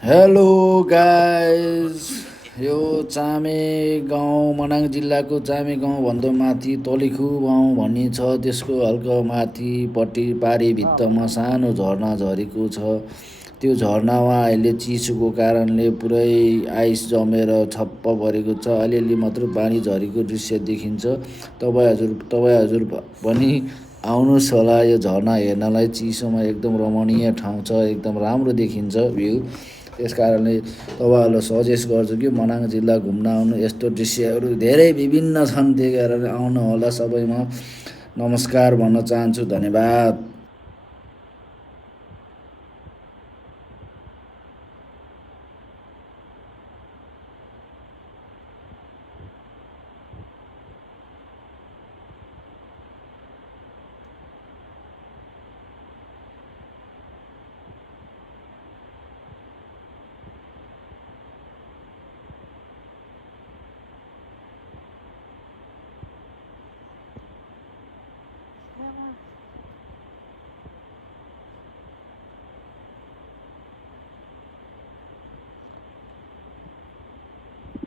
Hello guys, यो चामे गाउँ मनाङ जिल्लाको चामे गाउँभन्दा माथि तलिखु गाउँ भन्ने छ। त्यसको हल्का माथिपट्टि पारी भित्तामा सानो झरना झरेको छ। त्यो झरनामा अहिले चिसोको कारणले पुरै आइस जमेर छप्प परेको छ। अलिअलि मात्र पानी झरेको दृश्य देखिन्छ। तपाईँ हजुर पनि आउनुहोस् होला यो झरना हेर्नलाई। चिसोमा एकदम रमणीय ठाउँ छ, एकदम राम्रो देखिन्छ भ्यू। त्यस कारणले तपाईँहरूलाई सजेस्ट गर्छु कि मनाङ जिल्ला घुम्न आउनु। यस्तो दृश्यहरू धेरै विभिन्न छन्, त्यही कारण आउनु होला। सबैमा नमस्कार भन्न चाहन्छु। धन्यवाद।